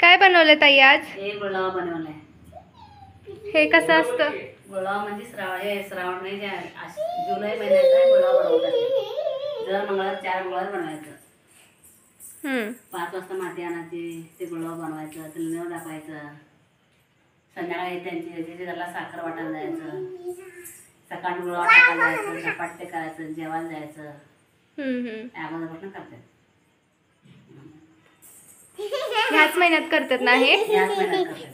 काय बनवलं ताई आज? हे गुलाब बनवलाय. हे कसं असतं? गुलाब म्हणजे श्रावण महिने जुलै महिन्यात गुलाब बनवतात. जर मंगळवार 4 मंगळवार बनवायचं. 5 वाजता माती आणायची, ते गुलाब बनवायचं, तेल दाखवायचं. संध्याकाळी त्यांची त्याला साखर वाटायला जायचं. सकाळी गुलाब टाकायला जायचं, झपाटे करायचं, जेवायला जायचं. अगोदरपासून करतात. ह्याच महिन्यात करतात ना हे? याच महिन्यात करतात.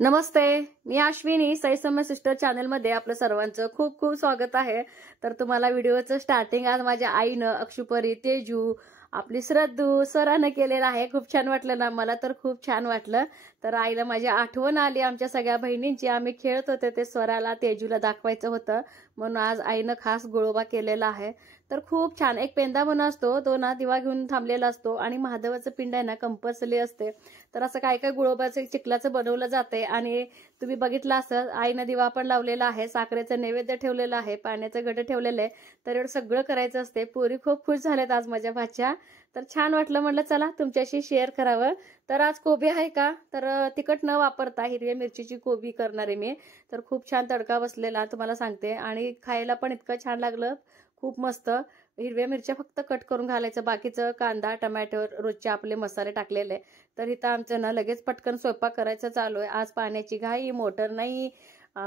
नमस्ते, मी अश्विनी सैसम्य सिस्टर चॅनल मध्ये आपलं सर्वांचं खूप खूप स्वागत आहे. तर तुम्हाला व्हिडिओचं स्टार्टिंग आज माझ्या आईनं, अक्षुपरी, तेजू, आपली श्रद्धू स्वरानं केलेलं आहे. खूप छान वाटलं ना, मला तर खूप छान वाटलं. तर आईला माझी आठवण आली आमच्या सगळ्या बहिणींची. आम्ही खेळत होते, ते स्वराला तेजूला दाखवायचं होतं म्हणून आज आईनं खास गुळोबा केलेला आहे. तर खूप छान. एक पेंदा म्हणून असतो तो ना दिवा घेऊन थांबलेला असतो आणि महादेवाचं पिंड आहे ना कंपल्सरी असते. तर असं काय काय गुळोबाचं चिखलाचं बनवलं जाते आणि तुम्ही बघितलं असं आईनं दिवा पण लावलेला आहे, साखरेचं नैवेद्य ठेवलेलं आहे, पाण्याचं घट ठेवलेलं आहे. तर एवढं सगळं करायचं असते. पोरी खूप खुश झाल्यात आज माझ्या भाच्या. तर छान वाटलं, म्हटलं चला तुमच्याशी शेअर करावं. तर आज कोबी आहे का, तर तिखट न वापरता हिरव्या मिरचीची कोबी करणार आहे मी. तर खूप छान तडका बसलेला तुम्हाला सांगते आणि खायला पण इतकं छान लागलं, खूप मस्त. हिरव्या मिरच्या फक्त कट करून घालायचं, बाकीचं कांदा टमॅटो रोजचे आपले मसाले टाकलेले. तर इथं आमचं ना लगेच पटकन स्वयंपाक करायचं चालू आहे. आज पाण्याची घाई, मोटर नाही,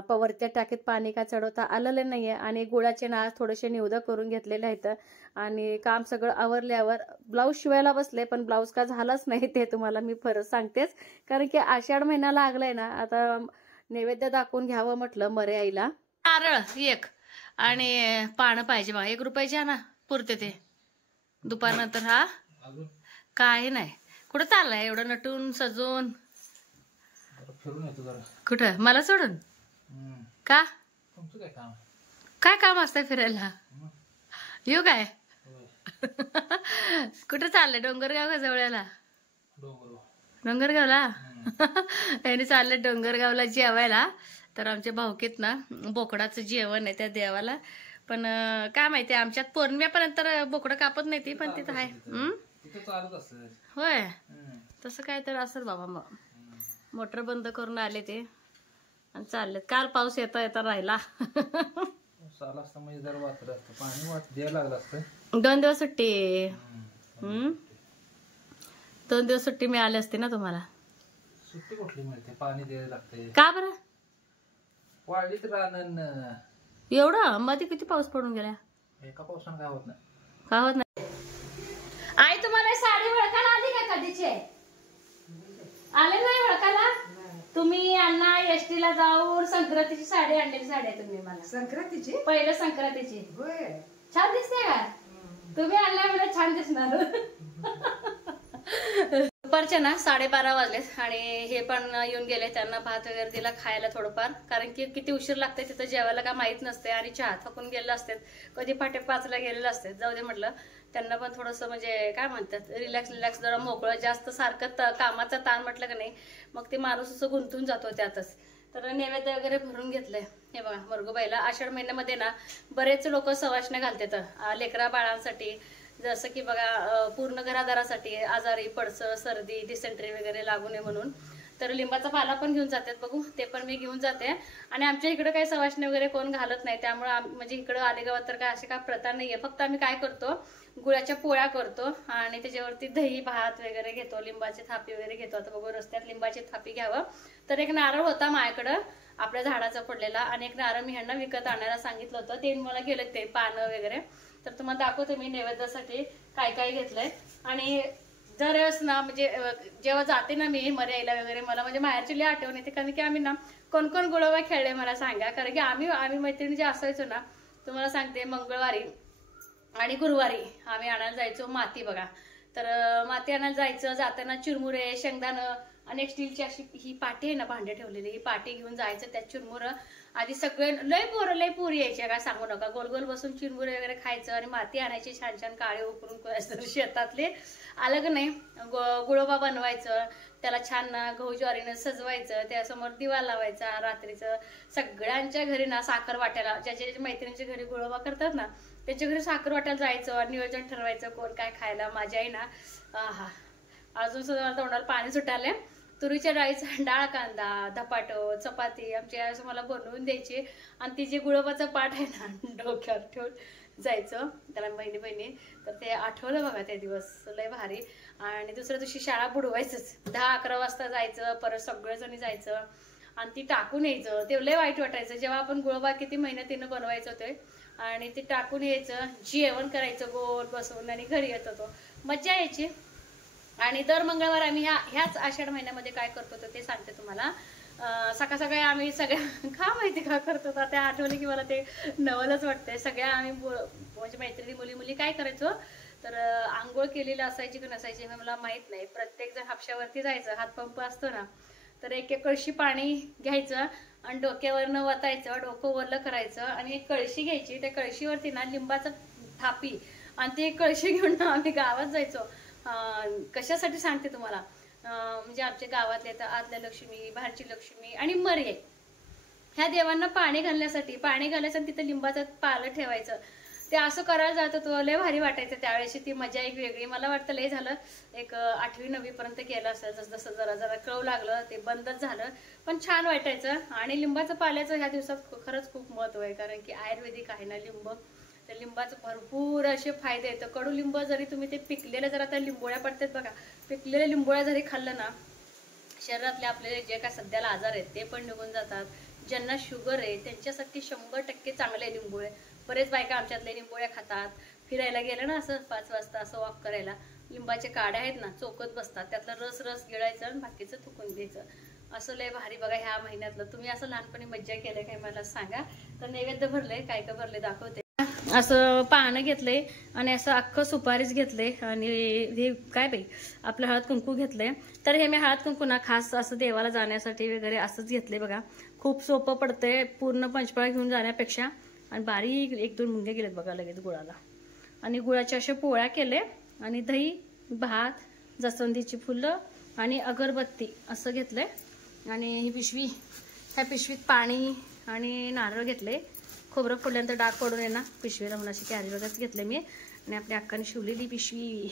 पवरच्या टाकीत पाणी का चढवता आलेलं नाहीये आणि गुळाचे ना आज थोडेसे निवडं करून घेतलेले आहेत आणि काम सगळं आवरल्यावर ब्लाऊज शिवायला बसले, पण ब्लाऊज का झालाच नाही ते तुम्हाला मी परत सांगतेच. कारण की आषाढ महिना लागलाय ना, आता नैवेद्य दाखवून घ्यावं म्हटलं मरे आईला. नारळ एक आणि पानं पाहिजे बघा, 1 रुपयाची ना पुरते ते. दुपारनंतर हा काही नाही. कुठं चाललाय एवढं नटून सजून? कुठं मला सोडून? का काय काम असतंय फिरायला? येऊ काय? कुठं चाललंय? डोंगरगाव का जवळला? डोंगरगावला. यांनी चाललंय डोंगरगावला जेवायला. तर आमच्या भाऊकीत ना बोकडाचं जेवण आहे त्या देवाला. पण काय माहिती आमच्यात पौर्णिमेपर्यंत बोकडं कापत नाही ती, पण तिथं आहे. होय, तसं काय तर असेल बाबा. मग मोटर बंद करून आले ते आणि चालले. काल पाऊस येता येता राहिला. 2 दिवस सुट्टी. 2 दिवस सुट्टी मिळाली असते ना तुम्हाला. सुट्टी कुठली मिळते, पाणी द्यायला लागते. का बरं वाढलीत रानन एवढं? मध्ये किती पाऊस पडून गेला. एका पावसानं काय होत नाही. का होत नाही? आई तुम्हाला साडी ओळखायला आली का कधीची? आले नाही ओळखायला? तुम्ही अण्णा एसटीला जाऊन संक्रांतीची साडी आणलेली साडी आहे तुम्ही मला. संक्रांतीची? पहिलं संक्रांतीची. होय, छान दिसते का? तुम्ही आणल्या मला छान दिसणार. दुपारच्या ना 12:30 वाजलेत आणि हे पण येऊन गेले. त्यांना भात वगैरे दिला खायला थोडंफार, कारण की किती उशीर लागते तिथं जेवायला का माहित नसते आणि चहा थकून गेलेलं असतात, कधी 5:30ला गेलेलं असते. जाऊ दे म्हटलं त्यांना पण थोडंसं म्हणजे काय म्हणतात रिलॅक्स जरा मोकळं. जास्त सारखं कामाचा ताण म्हटलं का नाही मग ते माणूस असं गुंतून जातो त्यातच. तर नैवेद्य वगैरे भरून घेतलंय. हे बघा मरगुबाईला आषाढ महिन्यामध्ये ना बरेच लोक सवाष्ण्या घालतात लेकरा बाळांसाठी. जसं की बघा पूर्ण घरादारासाठी आजारी पडसं सर्दी डिसेंट्री वगैरे लागू नये म्हणून. तर लिंबाचा पाला पण घेऊन जातात, बघू ते पण मी घेऊन जाते. आणि आमच्या इकडे काही सवाष्णी वगैरे कोण घालत नाही, त्यामुळे म्हणजे इकडं आलेगावात तर काय अशी काय प्रथा नाहीये. फक्त आम्ही काय करतो गुळाच्या पोळ्या करतो आणि त्याच्यावरती दही भात वगैरे घेतो, लिंबाची थापी वगैरे घेतो. आता बघू रस्त्यात लिंबाची थापी घ्यावं. तर एक नारळ होता माझ्याकडं आपल्या झाडाचा पडलेला आणि एक नारळ मी ह्यांना विकत आणायला सांगितलं होतं, ते मला गेलं ते पानं वगैरे. तर तुम्हाला दाखवते मी नैवेद्यासाठी काय काय घेतलंय. आणि दरवेळेस ना म्हणजे जेव्हा जाते ना मी मर्यायला वगैरे मला म्हणजे माहेरची लई आठवण येते, कारण की आम्ही ना कोण कोण गुळोबा खेळले मला सांगा. कारण की आम्ही मैत्रिणी जे असायचो ना, तुम्हाला सांगते मंगळवारी आणि गुरुवारी आम्ही आणायला जायचो माती. बघा तर माती आणायला जायचं, जाताना चिरमुरे शेंगदाणं आणि एक स्टीलची अशी ही पाटी आहे ना भांडे ठेवलेली, ही पाटी घेऊन जायचं. त्यात चिरमुरं आधी सगळे लय पुरी यायची काय सांगू नका. गोल गोल बसून चिरमुरे वगैरे खायचं आणि माती आणायची छान छान काळे उकरून शेतातले आलं का नाही. गुळोबा बनवायचं, त्याला छान गहू ज्वारीनं सजवायचं, त्यासमोर दिवा लावायचा. रात्रीचं सगळ्यांच्या घरी ना साखर वाटायला, ज्याच्या मैत्रिणीच्या घरी गुळोबा करतात ना त्यांच्या घरी साखर वाटायला जायचं, नियोजन ठरवायचं कोण काय खायला. माझी आई ना हा अजून सुद्धा मला तोंडाला पाणी सुटाले. तुरीच्या डाळीचा डाळ कांदा, धपाटो, चपाती आमची आई मला बनवून द्यायची आणि ती जी गुळोबाचं पाठ आहे ना डोक्यावर ठेवून जायचं त्याला बहिणी. तर ते आठवलं बघा ते दिवस लय भारी. आणि दुसऱ्या दिवशी शाळा बुडवायचंच, 10-11 वाजता जायचं, परत सगळेजणी जायचं आणि ती टाकून यायचं. ते लय वाईट वाटायचं जेव्हा आपण गुळोबा किती मेहनतीनं बनवायचं ते आणि ते टाकून यायचं, जेवण करायचं गोल बसून आणि घरी येत होतो, मज्जा यायची. आणि दर मंगळवार आम्ही ह्याच आषाढ महिन्यामध्ये काय करत होतो ते सांगते तुम्हाला. सकाळ सकाळी आम्ही सगळ्या का माहिती का करत होता ते आठवले की मला ते नवलच वाटतंय. सगळ्या आम्ही म्हणजे मैत्रिणी मुली काय करायचो तर आंघोळ केलेली असायची की नसायची हे मला माहित नाही. प्रत्येक जण हापशावरती जायचं, हातपंप असतो ना, तर एक कळशी पाणी घ्यायचं आणि डोक्यावरनं वतायचं, डोकं वरलं करायचं आणि एक कळशी घ्यायची. त्या कळशीवरती ना लिंबाचं थापी आणि ती एक कळशी घेऊन ना आम्ही गावात जायचो. कशासाठी सांगते तुम्हाला, म्हणजे आमच्या गावातले तर आतल्या लक्ष्मी, बाहेरची लक्ष्मी आणि मर्ये ह्या देवांना पाणी घालण्यासाठी तिथं लिंबाचं पालं ठेवायचं. ते असं करायला जात होतो, लय भारी वाटायचं त्यावेळेची ती मजा एक वेगळी. मला वाटतं लय झालं एक 8वी-9वी पर्यंत केलं असं, जसं जरा कळू लागलं ते बंदच झालं, पण छान वाटायचं. आणि लिंबाचं पाल्याचं ह्या दिवसात खरंच खूप महत्व आहे, कारण की आयुर्वेदिक आहे ना लिंब. त्या लिंबाचं भरपूर असे फायदे आहेत. कडुलिंब जरी तुम्ही ते पिकलेले जरा त्या लिंबोळ्या पडतात बघा, पिकलेल्या लिंबोळ्या जरी खाल्लं ना शरीरातले आपले जे काय सध्याला आजार आहेत ते पण निघून जातात. ज्यांना शुगर आहे त्यांच्यासाठी 100% चांगले लिंबोळे. बरेच बायका आमच्यातले लिंबोळ्या खातात. फिरायला गेलं ना असं 5 वाजता असं वॉक करायला, लिंबाच्या काड्या आहेत ना चोकत बसतात, त्यातला रस गिळायचं आणि बाकीचं थुकून द्यायचं. असं लय भारी बघा ह्या महिन्यातलं. तुम्ही असं लहानपणी मज्जा केलं काय मला सांगा. तर नैवेद्य भरलंय, काय काय भरले दाखवते. असं पानं घेतलंय आणि असं अख्खं सुपारीच घेतले आणि हे काय बाई आपलं हळद कुंकू घेतलंय. तर हे मी हळद कुंकू ना खास असं देवाला जाण्यासाठी वगैरे असंच घेतलंय बघा. खूप सोपं पडतंय पूर्ण पंचपाळा घेऊन जाण्यापेक्षा. आणि बारीक 1-2 मुंगे गेलेत बघा लगेच गुळाला. आणि गुळाचे असे पोळ्या केले आणि दही, भात, जास्वंदीची फुलं आणि अगरबत्ती असं घेतलंय. आणि ही पिशवी, ह्या पिशवीत पाणी आणि नारळ घेतले. खोबरं फोडल्यानंतर डाग पडून येणार पिशवीला म्हणून अशी कॅरी बॅगच घेतले मी. आणि आपल्या अक्काने शिवलेली पिशवी.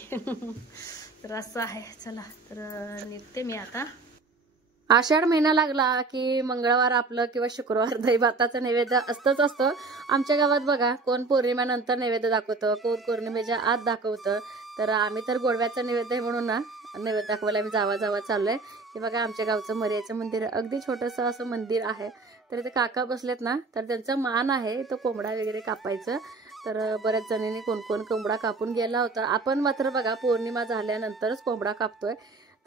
तर असं आहे. चला तर निघते मी आता. आषाढ महिना लागला की मंगळवार आपलं किंवा शुक्रवार दही भाताचं नैवेद्य असतं. आमच्या गावात बघा कोण पौर्णिमेनंतर नैवेद्य दाखवतं, कोण पौर्णिमेच्या आत दाखवतं. तर आम्ही तर गोडव्याचं नैवेद्य म्हणून ना नैवेद्य दाखवायला आम्ही जावा चाललोय. हे बघा आमच्या गावचं मर्याचं मंदिर आहे, अगदी छोटंसं असं मंदिर आहे. तर ते काका बसलेत ना, तर त्यांचा मान आहे तो कोंबडा वगैरे कापायचं. तर बऱ्याच जणांनी कोण कोंबडा कापून गेला होता. आपण मात्र बघा पौर्णिमा झाल्यानंतरच कोंबडा कापतोय.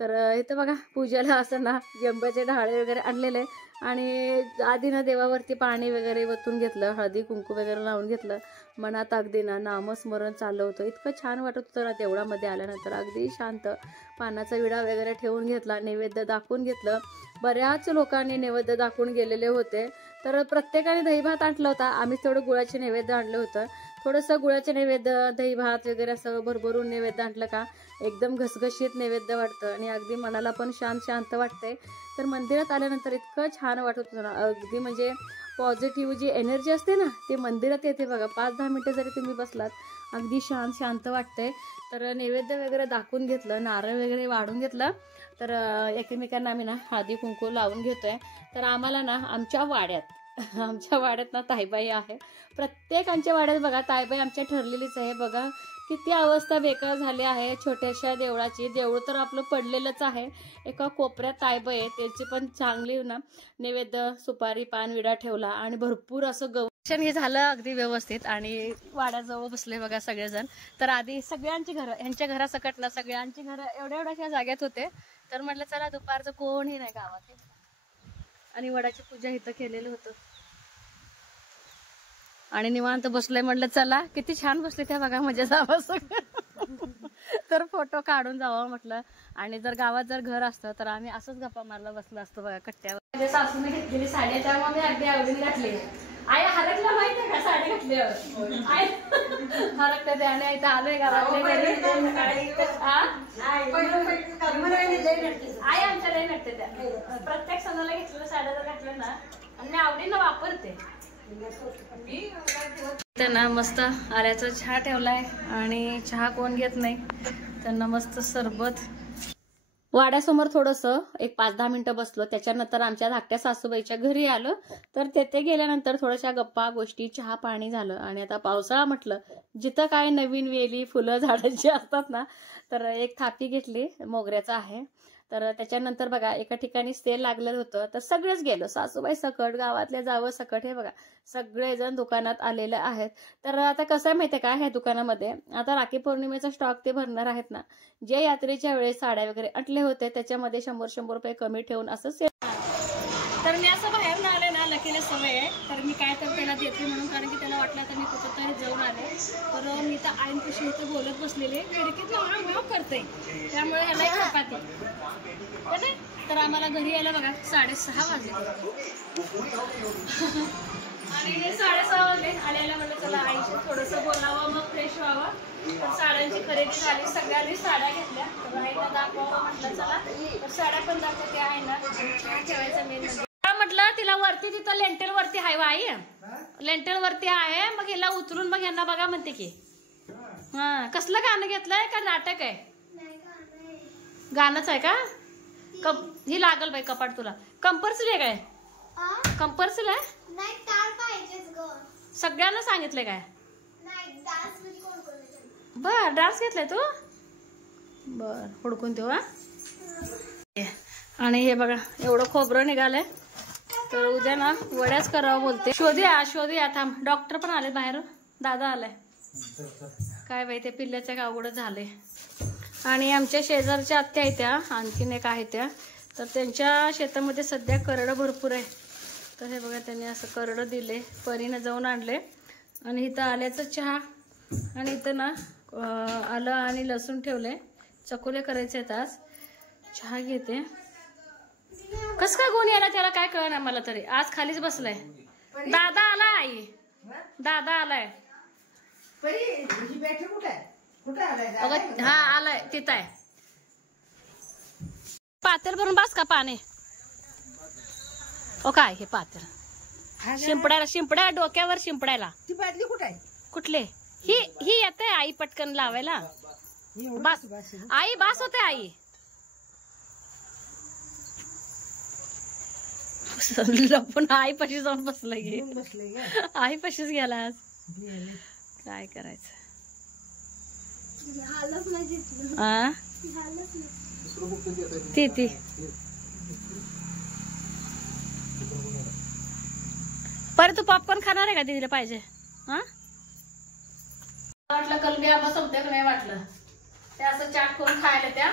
तर इथं बघा पूजेला असं ना जंबाचे ढाळे वगैरे आणलेले आणि आधी ना देवावरती पाणी वगैरे वतून घेतलं, हळदी कुंकू वगैरे लावून घेतलं. मनात अगदी ना नामस्मरण चाललं होतं. इतकं छान वाटत होतं ना देवळामध्ये आल्यानंतर, अगदी शांत. पानाचा विडा वगैरे ठेवून घेतला, नैवेद्य दाखवून घेतलं. बऱ्याच लोकांनी नैवेद्य दाखवून गेलेले होते. तर प्रत्येकाने दही भात आणला होता, आम्ही तेवढं गुळाचे नैवेद्य आणलं होतं. थोडंसं गुळाचे नैवेद्य, दही भात वगैरे असं भरभरून नैवेद्य आणलं का एकदम घसघशीत नैवेद्य वाटतं आणि अगदी मनाला पण शांत वाटते. तर मंदिरात आल्यानंतर इतकं छान वाटत होतं ना, अगदी म्हणजे पॉझिटिव्ह जी एनर्जी असते ना ती मंदिरात येते बघा. 5-10 मिनिटं जरी तुम्ही बसलात अगदी शांत वाटते. तर नैवेद्य वगैरे दाखवून घेतलं, नारळ वगैरे वाढून घेतलं. तर एकमेकांना आम्ही ना हळदी कुंकू लावून घेतोय. तर आम्हाला ना आमच्या वाड्यात ना ताईबाई आहे. प्रत्येकांच्या वाड्यात बघा ताईबाई आमच्या ठरलेलीच आहे. बघा किती अवस्था बेकार झाली आहे छोट्याशा देवळाची. देऊळ तर आपलं पडलेलंच आहे. एका कोपऱ्यात ताईबाई आहे, त्याची पण चांगली ना नैवेद्य सुपारी पान विडा ठेवला आणि भरपूर असं गवशन हे झालं अगदी व्यवस्थित. आणि वाड्याजवळ बसले बघा सगळेजण. तर आधी सगळ्यांची घरं, ह्यांच्या घरासकट ना सगळ्यांची घरं एवढ्याशा जाग्यात होते. तर म्हटलं चला दुपारचं कोणही नाही गावात आणि वडाची पूजा इथं केलेलं होतं आणि निवांत बसलंय. म्हटलं चला किती छान बसले त्या बघा, मजा जावं सगळं. तर फोटो काढून जावं म्हटलं. आणि जर गावात जर घर असतं तर आम्ही असंच गप्पा मारला बसलो असतो बघा कट्ट्यावर. माझ्या सासूने घेतलेली साडी त्यामुळे मी अगदी आवडीने घातली. आई हरकला माहितीये का साडी घातल्यावर? आई हरकते ते आणि इथं आलोय गावातले घरी. आई आमच्या लई नटते त्या. प्रत्येक सणाला घेतलेल्या साड्या जर घातल्या ना आणि मी आवडीनं वापरते. त्यांना मस्त आल्याचा चहा ठेवलाय आणि चहा कोण घेत नाही. त्यांना मस्त सरबत वाड्यासमोर थोडंसं एक 5-10 मिनिटं बसलो. त्याच्यानंतर आमच्या धाकट्या सासूबाईच्या घरी आलो. तर तेथे गेल्यानंतर थोड्याशा गप्पा गोष्टी चहा पाणी झालं. आणि आता पावसाळा म्हटलं जिथं काय नवीन वेली फुलं झाडांची असतात ना, तर एक थापी घेतली, मोगऱ्याचं आहे. तर त्याच्यानंतर बघा एका ठिकाणी सेल लागलेलं होतं, तर सगळेच गेलो, सासूबाई सकट, गावातल्या जावं सकट. हे बघा सगळेजण दुकानात आलेले आहेत. तर आता कसं आहे माहितीये का, ह्या दुकानामध्ये आता राखी पौर्णिमेचा स्टॉक ते भरणार आहेत ना, जे यात्रेच्या वेळेस साड्या वगैरे अटले होते त्याच्यामध्ये 100-100 रुपये कमी ठेवून असं सेल. तर मी असं बाहेरून आले ना, लकीला सवय आहे, तर मी काय तर त्याला देते म्हणून, कारण की त्याला वाटलं तर मी कुठं तरी जाऊन आले. तर मी तर आईनपाशी इथं बोलत बसलेले, खिडकीत वाव करते, त्यामुळे ह्याला एक चपाती. तर आम्हाला घरी यायला बघा 6:30 वाजले. आणि 6:30 वाजले आल्याला म्हटलं चला आईशी थोडंसं बोलावं, मग फ्रेश व्हावं. तर साड्यांची खरेदी झाली, सगळ्यांनी साड्या घेतल्या. तर आईला दाखवावं म्हटलं चला, तर साड्या पण दाखवते आहे ना. छान ठेवायचं मेन म्हणजे म्हटलं तिला वरती, तिथं लेंटेल वरती आहे आई, लेंटेल वरती आहे. मग हिला उचलून मग यांना बघा म्हणते की. हा, कसलं गाणं घेतलंय का नाटक आहे? गाणंच आहे का? ही लागल बाई कपाट तुला. कंपल्सरी आहे काय? कंपल्सरी आहे? सगळ्यांना सांगितलंय काय? बर, डान्स घेतलाय तू? बर, हुडकून देऊ. आणि हे बघा एवढं खोबरं निघालंय, तर उद्या ना वड्याच करावं बोलते. शोधूया थांब. डॉक्टर पण आले बाहेर, दादा आलाय. काय बाई ते पिल्ल्याचं अवघड झाले. आणि आमच्या शेजारच्या आत्या आहेत त्या, आणखीन एक आहे त्या, तर त्यांच्या शेतामध्ये सध्या करडं भरपूर आहे. तर हे बघा त्यांनी असं करडं दिले, परीनं जाऊन आणले. आणि इथं आल्याचं चहा, आणि इथं ना आलं आणि लसूण ठेवले, चकोले करायचे आहेत आज. चहा घेते. कस काय कोण यायला त्याला काय कळ ना मला तरी. आज खालीच बसलाय. दादा आलाय आई, दादा आलाय. हा आलाय, तिथं आहे. पातेल भरून बस का पाणी. ओ काय हे पातेल शिंपड्या डोक्यावर शिंपडायला. ती बादली कुठे आहे? कुठले? ही येते आई पटकन लावायला. बस आई, बस होते आई. लपून आई पाशी जाऊन बसलाय गे. आई पाशीच गेला आज. काय करायचं. ती परत तू पॉपकॉर्न खाणार आहे का? दिदीला पाहिजे. हा, वाटलं कलमी आंबा संपते का नाही वाटलं, ते असं चाट करून खायला त्या.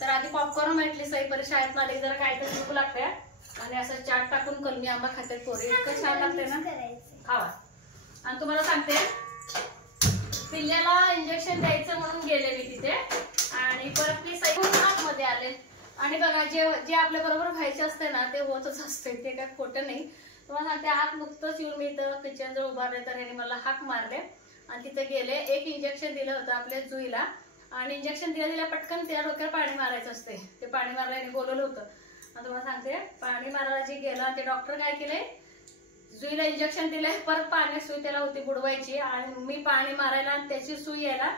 तर आधी पॉपकॉर्न म्हटली सई परी शाळेत मला जरा काहीतरी भूक लागते, आणि असं चाट टाकून कलमी आंबा खाते पोरी. इतकं छान लागते ना, खावा. आणि तुम्हाला सांगते, पिल्ल्याला इंजेक्शन द्यायचं म्हणून गेले मी तिथे, आणि परत मी सई मध्ये आले. आणि बघा जे आपल्या बरोबर व्हायचे असते ना ते होतच असते, ते काय खोटं नाही. तुम्हाला सांगते, हात नुकतंच येऊन मी इथं किचन जवळ उभारले, तर ह्याने मला हाक मारले आणि तिथे गेले. एक इंजेक्शन दिलं होतं आपल्या जुईला, आणि इंजेक्शन दिल्या पटकन त्या डोक्यावर पाणी मारायचं असते. ते पाणी मारायला बोलवलं होतं. आणि तुम्हाला सांगते, पाणी मारायला जे गेला ते डॉक्टर काय केले, जुईला इंजेक्शन दिले, परत पाण्यात सुई त्याला होती बुडवायची, आणि मी पाणी मारायला आणि त्याची सुई यायला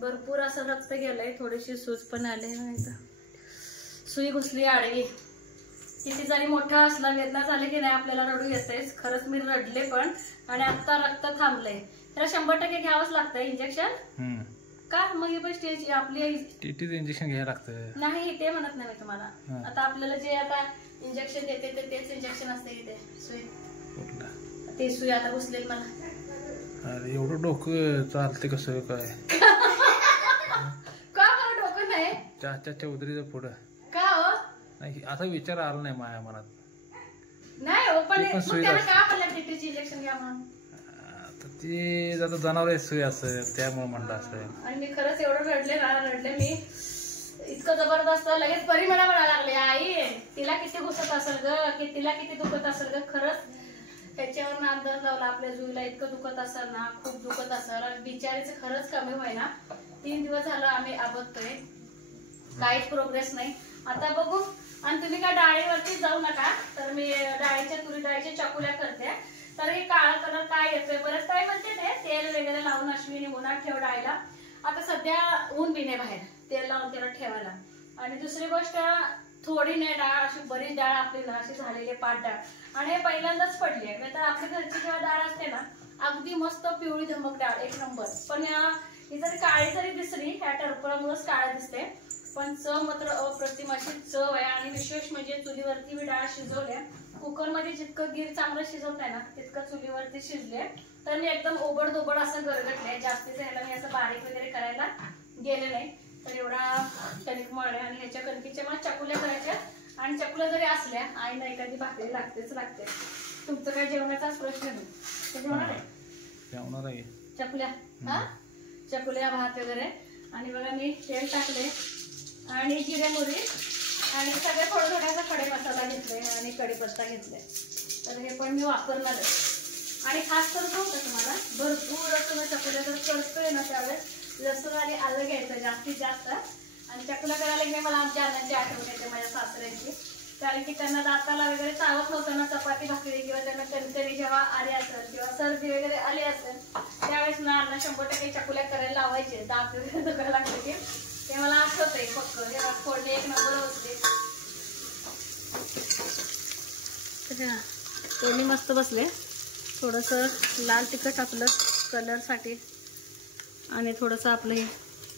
भरपूर असं रक्त गेलंय, थोडीशी सूज पण आले. सुई घुसली आडवी. किती जरी मोठा असला वेदना झाली की नाही आपल्याला रडू येतेच. खरंच मी रडले पण, आणि आता रक्त थांबलंय. त्याला 100% घ्यावंच लागतं इंजेक्शन. का मग ही स्टेज आपली इंजेक्शन घ्यायला लागतं नाही, ते म्हणत नाही मी तुम्हाला. आता आपल्याला जे आता इंजेक्शन देते तेच इंजेक्शन असते इथे. सुई ते सुई आता घुसले मला. अरे एवढं डोकं चालते कसं काय? का मला डोकं नाही? चाच्या उदरीचं पुढं का हो? नाही असा विचार आला नाही माझ्या मनात. नाही हो, पण त्याला का आपल्याला टीटीची इंजेक्शन घ्या म्हणून? ते आता जनावर सुई असं त्यामुळे म्हणलं असं. आणि मी खरंच एवढं रडले मी, इतकं जबरदस्त. लगेच परी मला म्हणायला लागले, आई तिला किती घुसत असेल ग, की तिला किती दुखत असेल ग. खरंच त्याच्यावर अंदाज लावला, आपल्या जुईला इतकं दुखत असेल ना, खूप दुखत असेल. बिचारीचं खरंच कमी व्हायना. 3 दिवस झालं आम्ही आबदतोय, काहीच प्रोग्रेस नाही. आता बघू. आणि तुम्ही काय डाळीवरती जाऊ नका, तर मी तुरी डाळीच्या चकुल्या करते. तर हे काळा कलर काय येतोय, बरंच काय म्हणते ते तेल वगैरे लावून अश्विनी उन्हात ठेव डाळीला. आता सध्या ऊन बी नाही बाहेर, तेल लावून त्याला ठेवायला. आणि दुसरी गोष्ट थोडी नाही डाळ, अशी बरीच डाळ आपली ना अशी झालेली पाट डाळ, आणि हे पहिल्यांदाच पडली आहे. नाहीतर आपल्या घरची जेव्हा डाळ असते ना अगदी मस्त पिवळी धमक डाळ, एक नंबर. पण ही जरी काळी जरी दिसली, ह्या टरफळामुळेच काळी दिसते, पण चव मात्र अप्रतिम अशी चव आहे. आणि विशेष म्हणजे चुलीवरती मी डाळ शिजवल्या. कुकरमध्ये जितकं गीर चांगलं शिजवताय ना तितकं चुलीवरती शिजले. तर मी एकदम ओबडधोबड असं गरगटले, जास्तीचं ह्याला मी असं बारीक वगैरे करायला गेले नाही. तर एवढा कणिक मळले आणि ह्याच्या कणकीच्या मला चकुल्या करायच्या. आणि चकुल्या जरी असल्या आईला एखादी भाकरी लागतेच लागते. तुमचं काय जेवणाचाच प्रश्न नाही, जेवणार आहे चकुल्या. हा चकुल्या भात वगैरे. आणि बघा मी तेल टाकले आणि जिरे मोहरी आणि सगळे थोडं थोडासा खडे मसाला घेतले आणि कढीपत्ता घेतले. तर हे पण मी वापरणार आहे. आणि खास करून सांगू का तुम्हाला, भरपूर असं चकुल्या जर करतोय ना त्यावेळेस लसूण आणि आलं घ्यायचं जास्तीत जास्त. आणि चकुल्या करायला गेले मला आमच्या अण्णांची आठवण येते, माझ्या सासऱ्यांची. कारण की त्यांना दाताला वगैरे चावत नव्हतं ना चपाती भाकरी, किंवा त्यांना कणकणी जेव्हा आली असेल किंवा सर्दी वगैरे आली असेल त्यावेळेस ना अण्णा 100% चकुल्या करायला लावायचे. दात वगैरे दुखायला लागले की ते मला आठवत आहे पक्क. हे फोडणी एक नंबर होते, फोडणी मस्त बसले. थोडंसं लाल तिखट आपलं कलरसाठी आणि थोडंसं आपलं हे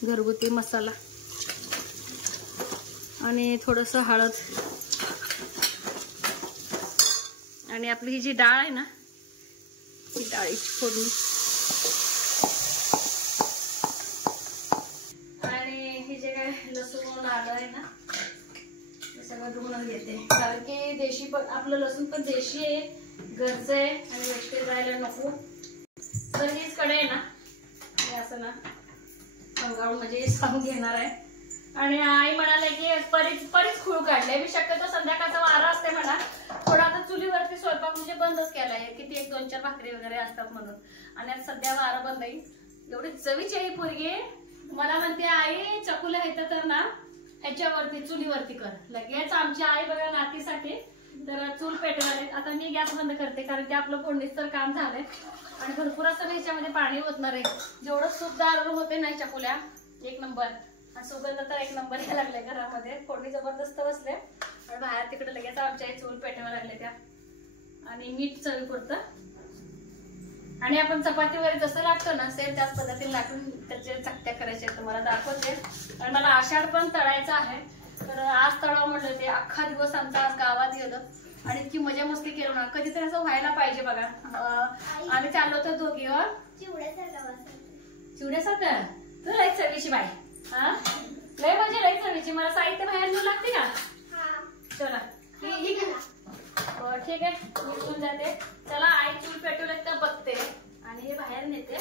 घरगुती मसाला आणि थोडंसं हळद आणि आपली ही जी डाळ आहे ना ही डाळीची फोडणी. आणि हे जे काय लसूण आलं आहे ना हे सगळं धुवून घेते. कारण की देशी पण आपलं लसूण पण देशी आहे, घरचं आहे आणि वेस्टेज जायला नको. तर हीच कढई आहे ना असं ना अंगावर म्हणजे सांगून घेणार आहे. आणि आई म्हणाले की बरीच खूळ काढले. मी शक्यतो संध्याकाळचा वारा असते म्हणा, थोडा आता चुलीवरती स्वयंपाक म्हणजे बंदच केलाय. किती 1-2-4 भाकरी वगैरे असतात म्हणून. आणि आता सध्या वारा बंद आहे. एवढी चवीची आहे पोरगी, मला म्हणते आई चकुल्या येतं तर ना ह्याच्यावरती चुलीवरती कर. लगेच आमची आई बघा नातीसाठी तर चूल पेटवाले. आता मी गॅस बंद करते कारण की आपलं फोडणीच तर काम झालंय आणि भरपूर असं ह्याच्यामध्ये पाणी ओतणार आहे. जेवढं सूपदार होते नाही चकुल्या एक नंबर. आणि सुगंध तर एक नंबर यायला लागले घरामध्ये. फोडणी जबरदस्त बसले आणि बाहेर तिकडे लगेच आमच्या चूल पेटवा लागले त्या. आणि मीठ चवीपुरतं. आणि आपण चपाती वगैरे जसं लागतो ना सेम त्याच पद्धतीने लाटून त्याचे चकत्या करायच्या तुम्हाला दाखवते. आणि मला आषाढ पण तळायचा आहे. तर आज तळाव म्हटलं ते अख्खा दिवस आमचा आज गावात गेलं आणि इतकी मजा मस्ती केलं ना. कधीतरी असं व्हायला पाहिजे बघा. आम्ही चाललो होतो दोघी चिवड्यासारखं. तू लई चवीची बाई. हा लय म्हणजे लई चवीची. मला साहित्य बाहेर नेऊ लागते का? चला ठीक आहे मी घेऊन जाते. चला आई चूल पेटवले तर बघते आणि हे बाहेर नेते.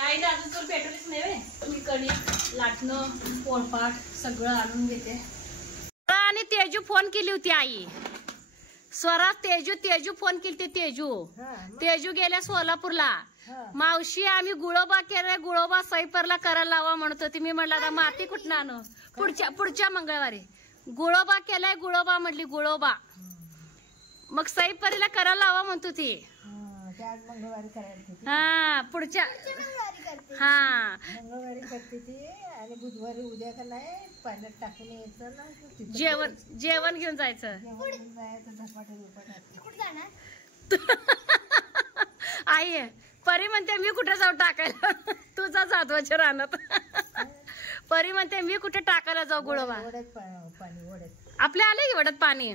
आईने अजून चूल पेटवलीच नाही. मी कणिक लाटणं पोळपाट सगळं आणून घेते. आणि तेजू फोन केली होती आई स्वरा. तेजू फोन केली. तेजू गेल्या सोलापूरला. मावशी आम्ही गुळोबा केलाय, गुळोबा सैपरला करायला लावा म्हणत होती. मी म्हटलं आता माती कुठं आणू. पुढच्या मंगळवारी गुळोबा केलाय. गुळोबा म्हटली गुळोबा. मग सैपरीला करायला लावा म्हणतो ती. हा पुढच्या हा मंगळवारी करते ती आणि बुधवारी उद्या का नाही पाण्यात टाकून यायचं ना. जेवण घेऊन जायचं. आई परी म्हणते मी कुठे जाऊ टाकायला. तुझा जाधवाच्या रानात. परी म्हणते मी कुठे टाकायला जाऊ गुळोबा. आपल्या आले की वड्यात पाणी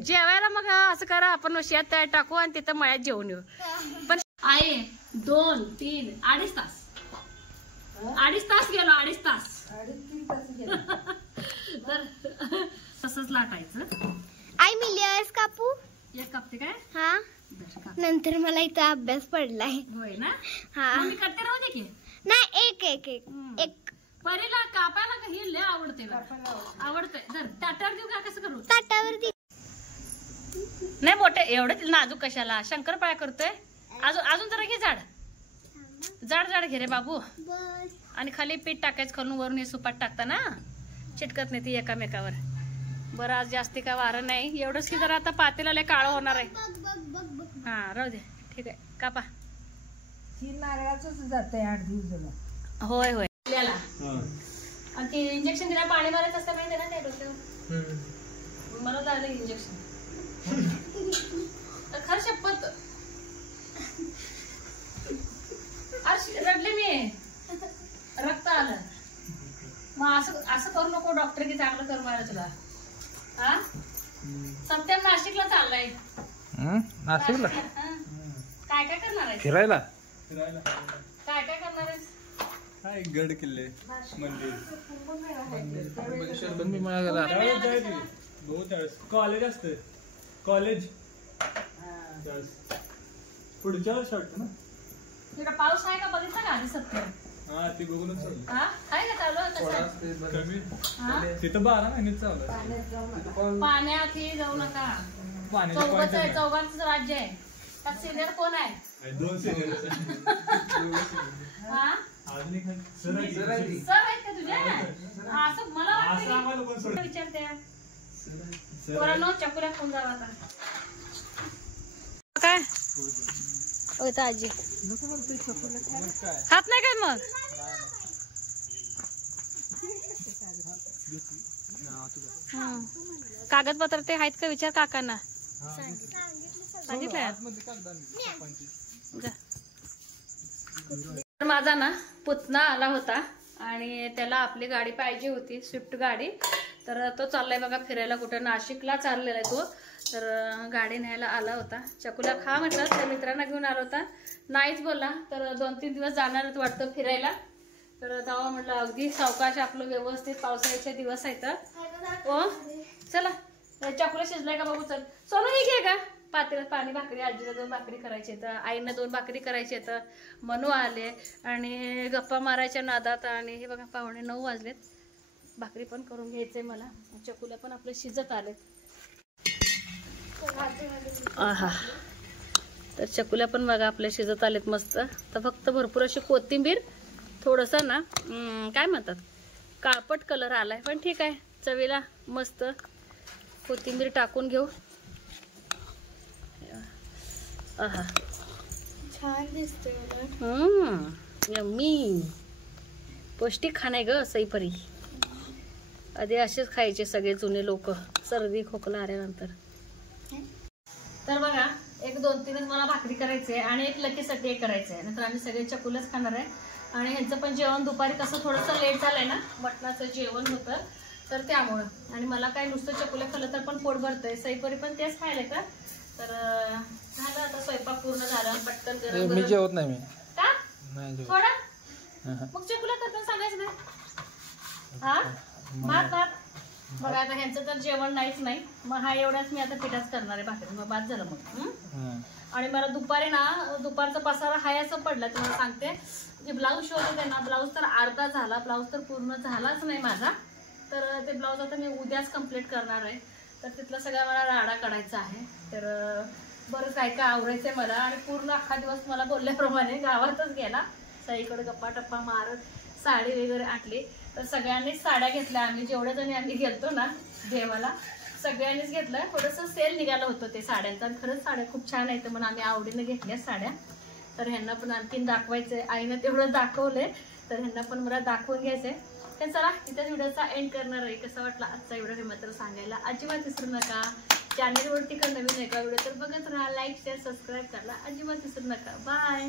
जेवायला. मग असं करा आपण शेत टाकू आणि तिथं मळ्यात जेवून येऊ. पण आहे 2-3 अडीच तास गेलो. 2.5 तास तर तसंच लाटायचं. आई मी लेअर्स कापू. एक कापते काय? हा नंतर मला इथं अभ्यास पडलाय. होय ना. हा मी करते राहू दे की. नाही एक परीला कापायला हे लय आवडते. आवडतंय. धर ताटावर देऊ का कसं करू. ताटावरती नाही मोठे एवढं नाजूक कशाला. शंकरपाळ्या करतोय. अजून जरा घे जाड घे रे बाबू. आणि खाली पीठ टाकायचं खालून वरून हे सुपात टाकता ना चिटकत नाही ती एकामेकावर. बरं आज जास्ती काय वारं नाही. एवढंच की जरा आता पातेला लय काळं होणार आहे. हा राहू दे ठीक आहे. कापा. नारळाच जात 8 दिवस. होय आणि ते इंजेक्शन दिला पाणी मारायचं असतं माहिती ना त्या डोक्यावर मला झालं इंजेक्शन खरं शपथ रडले मी रक्त आलं मग असं करू नको डॉक्टर की चांगलं करू मला तुला हा सत्यम नाशिकला चाललाय नाशिकला काय काय करणार आहे फिरायला काय काय करणार आहे काय गड किल्ले मंदिर कॉलेज असते कॉलेज पुढच्या वर्षी वाटतं ना तिकडे पाऊस आहे का बघितलं का आधी सत्यम हा ती बघूनच चालू हा आहे का चालू कमी हा तिथं 12 महिने चालू आहे. पाण्यात जाऊ नका पाण्याच्या चौघांचं आहे चौघांचं राज्य आहे त्यात सिनियर कोण आहे 2 सिनियर हा अजून एक सर सर आहेत का तुझ्या असं मला असं आम्हाला कोण वाटतं सोडतं? विचारते सर पोरांनो चकुल्या खाऊन जावं आता काय होतं आजी खात नाही काय मग कागदपत्र ते आहेत का विचार काकांना सांगितलंय जा. तर माझा ना पुतना आला होता आणि त्याला आपली गाडी पाहिजे होती स्विफ्ट गाडी तर तो चाललाय बघा फिरायला कुठं नाशिकला चाललेला आहे तो तर गाडी न्यायला आला होता चकुला खा म्हटलं त्या मित्रांना घेऊन आला होता नाहीच बोलला तर 2-3 दिवस जाणारच वाटतं फिरायला तर तेव्हा म्हटलं अगदी सावकाश आपलं व्यवस्थित पावसाळ्याचे दिवस आहेत ओ चला चकुला शिजलाय का बघू चल सोनू ही घे का पातेल्यात पाणी भाकरी आजीला 2 भाकरी करायची तर आईला 2 भाकरी करायची तर मनू आले आणि गप्पा मारायच्या नादात आणि हे बघा 8:45 वाजलेत भाकरी पण करून घ्यायचंय मला चकुला पण आपलं शिजत आलेत आहा तर चकुल्या पण बघा आपल्या शिजत आलेत मस्त तर फक्त भरपूर अशी कोथिंबीर थोडंसं ना काय म्हणतात काळपट कलर आलाय पण ठीक आहे चवीला मस्त कोथिंबीर टाकून घेऊ आहा छान दिसते यम्मी पौष्टिक खाणे ग सईपरी आधी असेच खायचे सगळे जुने लोक सर्दी खोकला आल्यानंतर तर बघा 1-2-3 मला भाकरी करायचे आणि एक लकीसाठी एक करायचंय नंतर आम्ही सगळे चकुलच खाणार आहे आणि ह्यांचं पण जेवण दुपारी कसं थोडंसं लेट झालंय ना मटणाचं जेवण होतं तर त्यामुळं आणि मला काय नुसतं चकुल्या खाल्लं तर पण पोट भरतंय सईपरी पण तेच खायला का तर झालं आता स्वयंपाक पूर्ण झाला पटकन गरम मी जेवत नाही मी का नाही जेवत थोडा मग चकुल्या करताना सांगायचं नाही हा भात बघा आता ह्यांचं तर जेवण नाहीच नाही मग हा एवढाच मी आता पिठाच करणार आहे भाकरी मग बाद झालं मग आणि मला दुपारी ना दुपारचा पसारा हाय असं पडला तुम्हाला सांगते जे ब्लाऊज शिवत होते ना ब्लाऊज तर अर्धा झाला ब्लाऊज तर पूर्ण झालाच नाही माझा तर ते ब्लाऊज आता मी उद्याच कम्प्लीट करणार आहे तर तिथला सगळा मला राडा काढायचा आहे तर बरंच काय काय आवरायचं आहे मला आणि पूर्ण अख्खा दिवस मला बोलल्याप्रमाणे गावातच गेला सगळीकडे गप्पा टप्पा मारत साडी वगैरे आटली तर सगळ्यांनीच साड्या घेतल्या आम्ही जेवढ्या जणी आम्ही गेलतो ना देवाला सगळ्यांनीच घेतलं थोडंसं सेल निघालं होतं ते साड्यांचं आणि खरंच साड्या खूप छान आहेत म्हणून आम्ही आवडीनं घेतल्या साड्या तर ह्यांना पण आणखीन दाखवायचंय आईनं तेवढं दाखवलंय तर ह्यांना पण मला दाखवून घ्यायचंय तर चला इथेच व्हिडिओचा एंड करणार आहे कसा वाटला आजचा व्हिडिओ हे मात्र सांगायला अजिबात विसरू नका चॅनलवरती का नवीन आहे का व्हिडिओ तर बघत राहा लाईक शेअर सबस्क्राईब करायला अजिबात विसरू नका बाय